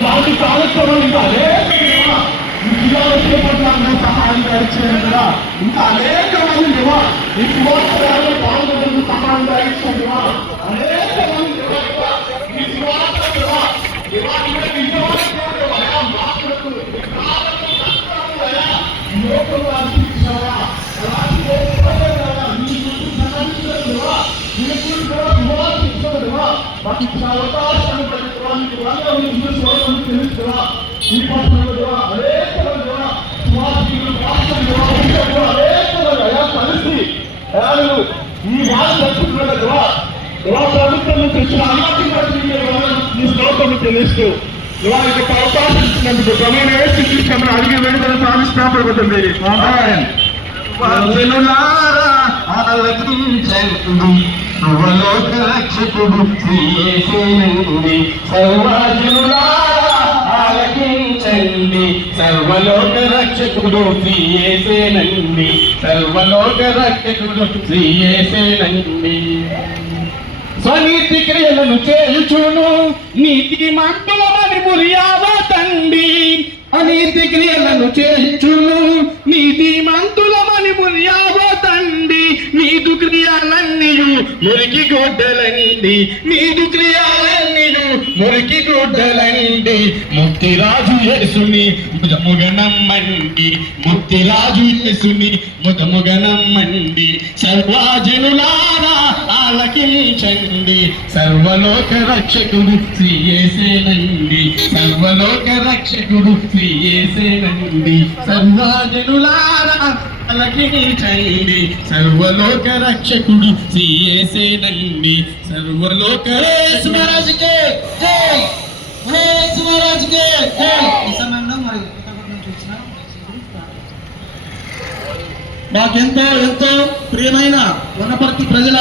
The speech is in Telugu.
ఇలాంటి కార్యక్రమాలు ఇంకా అనేక సహాయం చేయండి కదా, ఇంకా అనేక మంది ఈ సువార్తలో పాల్గొనేందుకు సహాయం చేయించండి అనేక మంది ఈ మాకు ఇచ్చిన అవకాశాన్ని తెలుస్తున్నా ఈ పట్టణంలో అనేక కలిసి ఈ వారు జరుపుతున్నట్టుగా ప్రభుత్వం నుంచి వచ్చిన ఈ శ్లోకం తెలుస్తూ వారికి అవకాశం ఇచ్చినందుకు ప్రమాణ శిక్షణ అడిగి వెనుకలు సాధిస్తాపడుతుంది. సర్వలోక రక్షకుడు శ్రీయేసునండి, సర్వజనులారా ఆలకించండి. సర్వలోక రక్షకుడు శ్రీయేసునండి, సర్వలోక రక్షకుడు శ్రీయేసునండి. స్వనీతి క్రియలను చేయుచును నీతి మంతులమని మురియావతండి. అనీతి క్రియలను చేయుచును నీతి మంతులమని మురియావతండి. నీదు క్రియాలన్నీయు మురికి గుడ్డలండి, నీదు క్రియాలన్నీయు మురికి గుడ్డలండి. ముక్తిరాజు యేసుని ముదముగనమ్మండి, ముక్తిరాజు యేసుని ముదముగనమ్మండి. సర్వజనులారా ఆలకించండి, సర్వలోక రక్షకుడు శ్రీయేసునండి, సర్వలోక రక్షకుడు శ్రీయేసునండి. సర్వజనులారా ఆలకించండి, సర్వలోక రక్షకుడు శ్రీయేసునండి, సర్వలోక మహారాజుకే జై, మహారాజుకే జై. ఈ సమయంలో మరి చూసిన మాకెంతో ఎంతో ప్రియమైన వనపర్తి ప్రజల